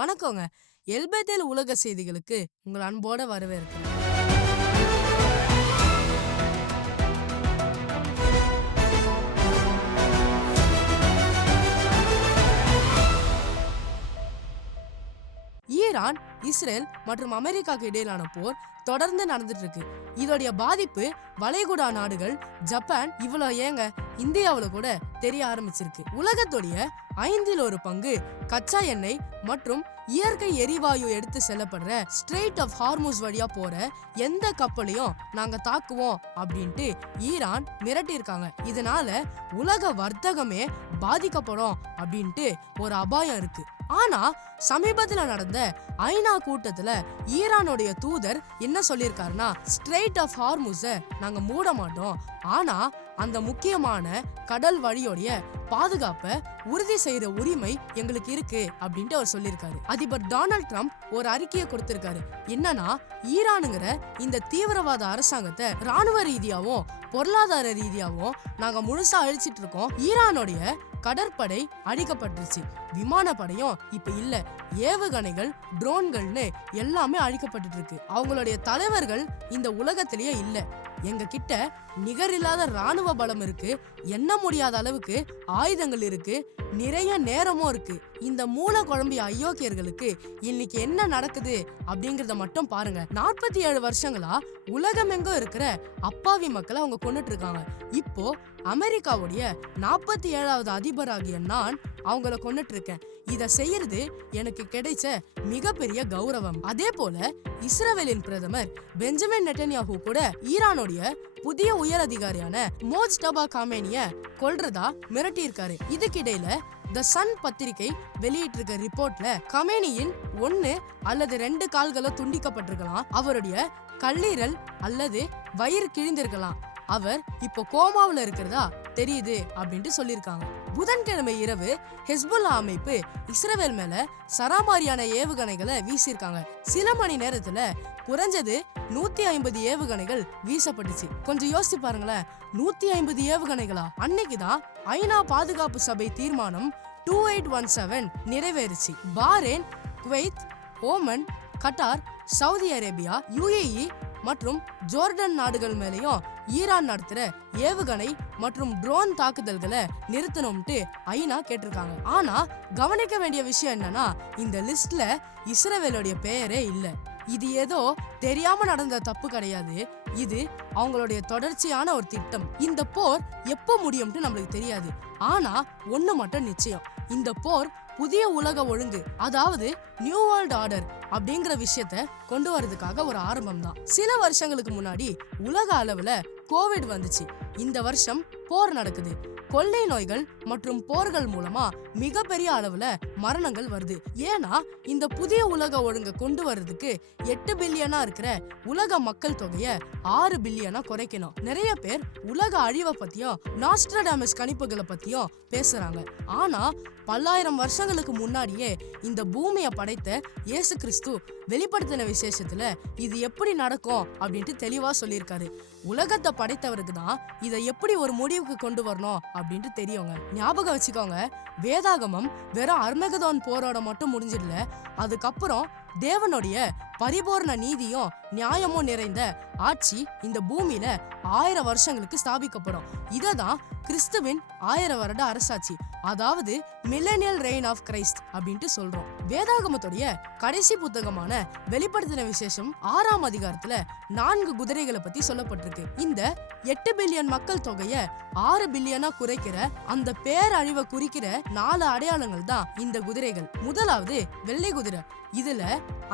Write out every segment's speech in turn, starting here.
வணக்கங்க. எல்பேத்தேல் உலக செய்திகளுக்கு உங்கள் அன்போட வரவேற்கிறேன். ஈரான், இஸ்ரேல் மற்றும் அமெரிக்காவுக்கு இடையிலான போர் தொடர்ந்து நடந்துட்டு இருக்கு. இதோடைய பாதிப்பு வளைகுடா நாடுகள், ஜப்பான், இவ்வளவு ஏங்க இந்தியாவில கூட தெரிய ஆரம்பிச்சிருக்கு. உலகத்துடைய 1/5 கச்சா எண்ணெய் மற்றும் இயற்கை எரிவாயு எடுத்து செல்லப்படுற ஸ்ட்ரெய்ட் ஆஃப் ஹார்முஸ் வழியா போற எந்த கப்பலையும் நாங்க தாக்குவோம் அப்படின்ட்டு ஈரான் மிரட்டி இருக்காங்க. இதனால உலக வர்த்தகமே பாதிக்கப்படும் அப்படின்ட்டு ஒரு அபாயம் இருக்கு. ஆனா சமீபத்துல நடந்த ஐநா கூட்டத்துல ஈரானுடைய தூதர் என்ன சொல்லியிருக்காருன்னா, ஸ்ட்ரெய்ட் ஆஃப் ஹார்முஸ நாங்க மூட மாட்டோம், ஆனா அந்த முக்கியமான கடல் வழியோடைய பாதுகாப்பை உறுதி செய்யற உரிமை எங்களுக்கு இருக்கு அப்படின்ட்டு அவர் சொல்லியிருக்காரு. அதிபர் டொனால்ட் ட்ரம்ப் ஒரு அறிக்கையை கொடுத்திருக்காரு. என்னன்னா, ஈரானுங்கிற இந்த தீவிரவாத அரசாங்கத்தை ராணுவ ரீதியாவும் பொருளாதார ரீதியாவும் நாங்க முழுசா அழிச்சிட்டு இருக்கோம். ஈரானுடைய கடற்படை அழிக்கப்பட்டுருச்சு, விமானப்படையும் இப்ப இல்ல, ஏவுகணைகள், ட்ரோன்கள்னு எல்லாமே அழிக்கப்பட்டு இருக்கு. அவங்களுடைய தலைவர்கள் இந்த உலகத்திலேயே இல்ல. எங்க கிட்ட நிகரில்லாத ராணுவ பலம் இருக்கு, எண்ண முடியாத அளவுக்கு ஆயுதங்கள் இருக்கு, நிறைய நேரமும் இருக்கு. இந்த மூல குழம்பிய அயோக்கியர்களுக்கு இன்னைக்கு என்ன நடக்குது அப்படிங்கறத மட்டும் பாருங்க. 47 வருஷங்களா உலகமெங்கும் இருக்கிற அப்பாவி மக்களை அவங்க கொண்டுட்டு இருக்காங்க. இப்போ அமெரிக்காவுடைய 47வது அதிபராகிய நான் அவங்கள கொண்டுட்டு இருக்கேன். இத செய்யறது எனக்கு கிடைச்ச மிகப்பெரிய கௌரவம். அதே போல இஸ்ரேலின் பிரதமர் பெஞ்சமின் நெட்டன்யாஹூ கூட ஈரானுடைய புதிய உயர் அதிகாரியான மோஜ்டபா காமேனிய கொல்றதா மிரட்டி இருக்காரு. இதுக்கிடையில தி சன் பத்திரிகை வெளியிட்டிருக்க ரிப்போர்ட்ல கமேனியின் 1 அல்லது 2 கால்களை துண்டிக்கப்பட்டிருக்கலாம், அவருடைய கல்லீரல் அல்லது வயிறு கிழிந்திருக்கலாம், அவர் இப்போ கோமாவுல இருக்கிறதா தெரியுது அப்படின்ட்டு சொல்லியிருக்காங்க. புதன்கிழமை இரவு ஹெஸ்புல்லா அமைப்பு இஸ்ரேல் மேல சராமாரியான ஏவுகணைகளை வீசியிருக்காங்க. சில மணி நேரத்துல குறைஞ்சது 150 ஏவுகணைகள் வீசப்பட்டுச்சு. கொஞ்சம் யோசிச்சு பாருங்களேன், 150 ஏவுகணைகளா? அன்னைக்குதான் ஐநா பாதுகாப்பு சபை தீர்மானம் 2817 நிறைவேறுச்சு. பாரேன், Kuwait, Oman, Qatar, Saudi Arabia, UAE மற்றும் ஜோர்டன் நாடுகள் மேலேயும் ஈரான் நடத்துற ஏவுகணை மற்றும் ட்ரோன் தாக்குதல்களை நிறுத்தணும்ட்டு ஐநா கேட்டிருக்காங்க. ஆனா கவனிக்க வேண்டிய விஷயம் என்னன்னா, இந்த லிஸ்ட்ல இஸ்ரேலுடைய பெயரே இல்ல. இது ஏதோ தெரியாம நடந்த தப்பு கிடையாது, இது அவங்களுடைய தொடர்ச்சியான ஒரு திட்டம். இந்த போர் எப்போ முடியும்ட்டு நம்மளுக்கு தெரியாது, ஆனா ஒண்ணு மட்டும் நிச்சயம், இந்த போர் புதிய உலக ஒழுங்கு, அதாவது நியூ வேர்ல்ட் ஆர்டர் அப்படிங்கிற விஷயத்த கொண்டு வரதுக்காக ஒரு ஆரம்பம் தான். சில வருஷங்களுக்கு முன்னாடி உலக அளவுல கோவிட் வந்துச்சு. இந்த வருஷம் போர் நடக்குது. கொள்ளை நோய்கள் மற்றும் போர்கள் மூலமா மிகப்பெரிய அளவுல மரணங்கள் வருது. ஏன்னா இந்த புதிய உலக ஒழுங்க கொண்டு வர்றதுக்கு 8 பில்லியனா இருக்கிற உலக மக்கள் தொகையை 6 பில்லியனா குறைக்கணும். நிறைய பேர் உலக அழிவை பத்தியும் நாஸ்ட்ரடாமஸ் கணிப்புகளை பத்தியும் பேசுறாங்க. ஆனா பல்லாயிரம் வருஷங்களுக்கு முன்னாடியே இந்த பூமியை படைத்த இயேசு கிறிஸ்து வெளிப்படுத்தின விசேஷத்துல இது எப்படி நடக்கும் அப்படின்ட்டு தெளிவா சொல்லியிருக்காரு. உலகத்தை படைத்தவருக்கு தான் இதை எப்படி ஒரு முடிவுக்கு கொண்டு வரணும் அப்படின்ட்டு தெரியுங்க. ஞாபகம் வச்சுக்கோங்க, வேதாகமம் வெறும் அர்மகதோன் போரோட மட்டும் முடிஞ்சிடல. அதுக்கப்புறம் தேவனுடைய பரிபூர்ண நீதியும் நியாயமும் நிறைந்த ஆட்சி இந்த பூமியில 1000 வருஷங்களுக்கு ஸ்தாபிக்கப்படும். இததான் கிறிஸ்துவின் 1000 வருட அரசாட்சி, அதாவது மில்லேனியல் ரெயின் ஆஃப் கிரைஸ்ட் அப்படின்ட்டு சொல்றோம். வேதாகமத்துடைய கடைசி புத்தகமான வெளிப்படுத்தின விசேஷம் 6ஆம் அதிகாரத்துல 4 குதிரைகளை பத்தி சொல்லப்பட்டிருக்கு. இந்த 8 பில்லியன் மக்கள் தொகையை 6 பில்லியனா குறைக்கிற அந்த பேரழிவை குறிக்கிற 4 அடையாளங்கள் தான் இந்த குதிரைகள். முதலாவது வெள்ளை குதிரை. இதுல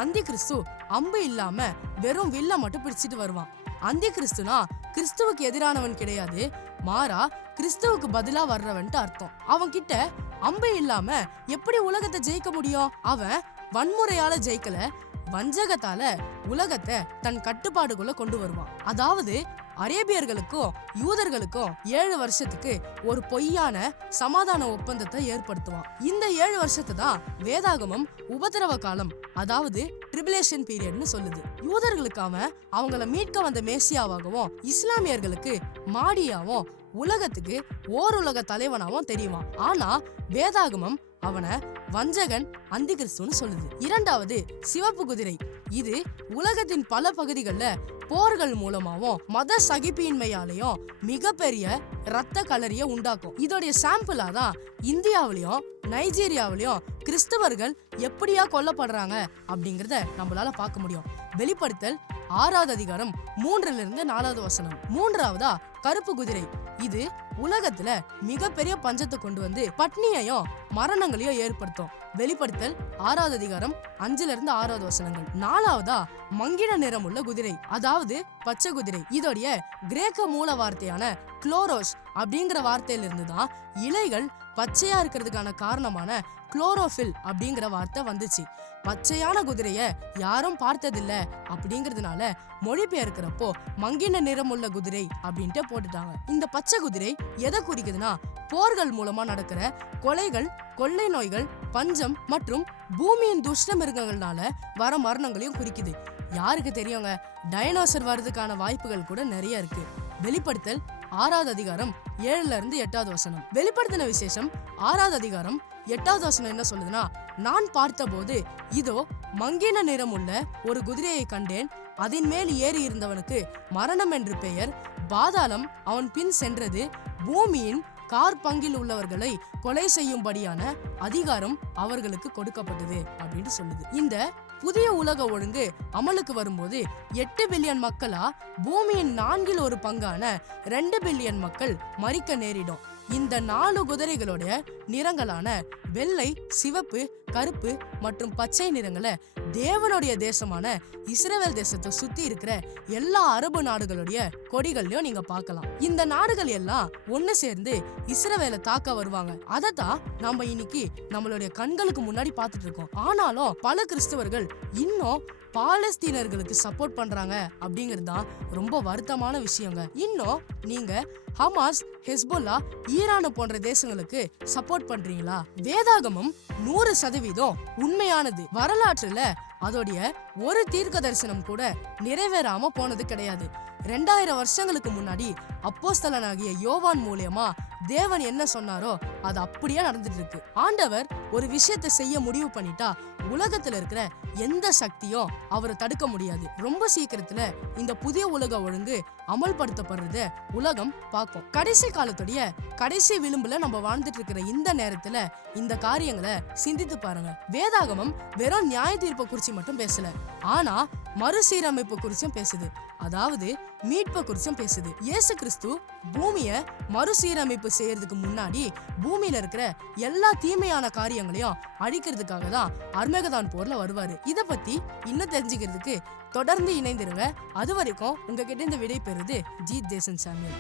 அந்தி கிறிஸ்து அம்பு இல்லாம வெறும் வில்ல மட்டும் பிடிச்சிட்டு வருவான். அந்தி கிறிஸ்துனா கிறிஸ்துவுக்கு எதிரானவன் கிடையாது, மாறா கிறிஸ்துவுக்கு பதிலா வர்றவன்ட்டு அர்த்தம். அவன் கிட்ட அம்பு இல்லாம எப்படி உலகத்தை ஜெயிக்க முடியும்? அவன் வன்முறையால ஜெயிக்கல, வஞ்சகத்தால உலகத்தை தன் கட்டுப்பாடுக்குள்ள கொண்டு வருவான். அதாவது அரேபியர்களுக்கும் யூதர்களுக்கும் 7 வருஷத்துக்கு ஒரு பொய்யான சமாதான ஒப்பந்தத்தை ஏற்படுத்துவான். இந்த 7 வருஷத்தை தான் வேதாகமம் உபத்திரவ காலம், அதாவது ட்ரிபிலேஷன் பீரியட்னு சொல்லுது. யூதர்களுக்கு அவன் அவங்கள மீட்க வந்த மேசியாவாகவும், இஸ்லாமியர்களுக்கு மாடியாவும், உலகத்துக்கு ஓருலக தலைவனாவும் தெரியுமா. ஆனா வேதாகமம் அவனை வஞ்சகன், அந்தி கிறிஸ்துன்னு சொல்லுது. இரண்டாவது சிவப்பு குதிரை. இது உலகத்தின் பல பகுதிகளில் போர்கள் மூலமாவும் மத சகிப்பின்மையாலையும் மிகப்பெரிய ரத்த களரிய உண்டாக்கும். இதோடைய சாம்பிளா தான் இந்தியாவிலையும் நைஜீரியாவிலையும் கிறிஸ்தவர்கள் எப்படியா கொல்லப்படுறாங்க அப்படிங்கறத நம்மளால பார்க்க முடியும். வெளிப்படுத்தல் 6வது அதிகாரம் 3லிருந்து 4வது வசனம். மூன்றாவதா கருப்பு குதிரை. இது உலகத்துல மிகப்பெரிய பஞ்சத்தை கொண்டு வந்து பட்னியையும் மரணங்களையும் ஏற்படுத்தும். வெளிப்படுத்தல் 6வது அதிகாரம் 5லிருந்து 6வது வசனங்கள். நாலாவதா மங்கின நிறம் உள்ள குதிரை, அதாவது பச்சை குதிரை. இதோடைய கிரேக்க மூல வார்த்தையான குளோரோஸ் அப்படிங்கிற வார்த்தையிலிருந்து தான் இலைகள் பச்சையா இருக்கிறதுக்கான காரணமான குளோரோஃபில் அப்படிங்கிற வார்த்தை வந்துச்சு. பச்சையான குதிரைய யாரும் பார்த்ததில்ல அப்படிங்கறதுனால மொழிபெயர்க்கிறப்போ மங்கின நிறமுள்ள குதிரை அப்படின்ட்டு போட்டுட்டாங்க. இந்த பச்சை குதிரை எதை குறிக்குதுன்னா, போர்கள் மூலமா நடக்கிற கொலைகள், கொள்ளை நோய்கள், பஞ்சம் மற்றும் பூமியின் துஷ்ட மிருகங்கள்னால வர மரணங்களையும் குறிக்குது. யாருக்கு தெரியுங்க, டைனோசர் வர்றதுக்கான வாய்ப்புகள் கூட நிறைய இருக்கு. வெளிப்படுத்தல் 6வது அதிகாரம் 7லிருந்து 8வது வசனம். வெளிப்படுத்தின விசேஷம் 6வது அதிகாரம் 8வது வசனம் என்ன சொல்லுதுன்னா, நான் பார்த்தபோது இதோ மங்கின நிறம் உள்ள ஒரு குதிரையை கண்டேன். அதன் மேல் ஏறி இருந்தவனுக்கு மரணம் என்று பெயர். பாதாளம் அவன் பின் சென்றது. பூமியின் கார்பங்கில் உள்ளவர்களை கொலை செய்யும்படியான அதிகாரம் அவர்களுக்கு கொடுக்கப்பட்டது அப்படின்னு சொல்லுது. இந்த புதிய உலக ஒழுங்கு அமலுக்கு வரும்போது 8 பில்லியன் மக்களா பூமியின் 1/4 2 பில்லியன் மக்கள் மரிக்க நேரிடும். இந்த 4 குதிரைகளுடைய நிறங்களான வெள்ளை, சிவப்பு, கருப்பு மற்றும் பச்சை நிறங்களை தேவனுடைய தேசமான இஸ்ரவேல் தேசத்தை சுத்தி இருக்கிற எல்லா அரபு நாடுகளுடைய கொடிகள்லயும் நீங்க பார்க்கலாம். இந்த நாடுகள் எல்லாம் ஒண்ணு சேர்ந்து இஸ்ரவேலை தாக்க வருவாங்க. அதத்தான் நம்ம இன்னைக்கு நம்மளுடைய கண்களுக்கு முன்னாடி பார்த்துட்டு இருக்கோம். ஆனாலும் பல கிறிஸ்தவர்கள் இன்னும் பாலஸ்தீனர்களுக்கு சப்போர்ட் பண்றாங்க அப்படிங்கிறது தான் ரொம்ப வருத்தமான விஷயங்க. இன்னும் நீங்க ஹமாஸ், ஹெஸ்போல்லா, ஈரான் போன்ற தேசங்களுக்கு சப்போர்ட் பண்றீங்களா? வேதாகமம் 100% உண்மையானது. வரலாற்றுல அதோடைய ஒரு தீர்க்க தரிசனம் கூட நிறைவேறாம போனது கிடையாது. 2000 வருஷங்களுக்கு முன்னாடி அப்போஸ்தலனாகிய யோவான் மூலமா தேவன் என்ன சொன்னாரோ அது அப்படியே நடந்துட்டு இருக்கு. ஆண்டவர் ஒரு விஷயத்தை செய்ய முடிவு பண்ணிட்டா உலகத்துல இருக்கிற எந்த சக்தியும் அவரை தடுக்க முடியாது. ரொம்ப சீக்கிரத்துல இந்த புதிய உலக ஒழுங்கு அமல்படுத்தப்படுறத உலகம் பார்க்கும். கடைசி காலத்துடைய கடைசி விளிம்புல நம்ம வாழ்ந்துட்டு இருக்கிற இந்த நேரத்துல இந்த காரியங்களை சிந்தித்து பாருங்க. வேதாகமம் வெறும் நியாய தீர்ப்பை குறிச்சு மட்டும் பேசல, ஆனா மறுசீரமைப்பு குறிச்சும் பேசுது. அதாவது மீட்பை குறிச்சும் பேசுது. இயேசு கிறிஸ்து பூமிய மறுசீரமைப்பு செய்யறதுக்கு முன்னாடி பூமியில இருக்கிற எல்லா தீமையான காரியங்களையும் அழிக்கிறதுக்காக தான் அர்மேகதான் போர்ல வருவாரு. இத பத்தி இன்னும் தெரிஞ்சுக்கிறதுக்கு தொடர்ந்து இணைந்திருங்க. அது வரைக்கும் உங்ககிட்ட இந்த விடை பெறுது ஜீத் தேசன் சாமியல்.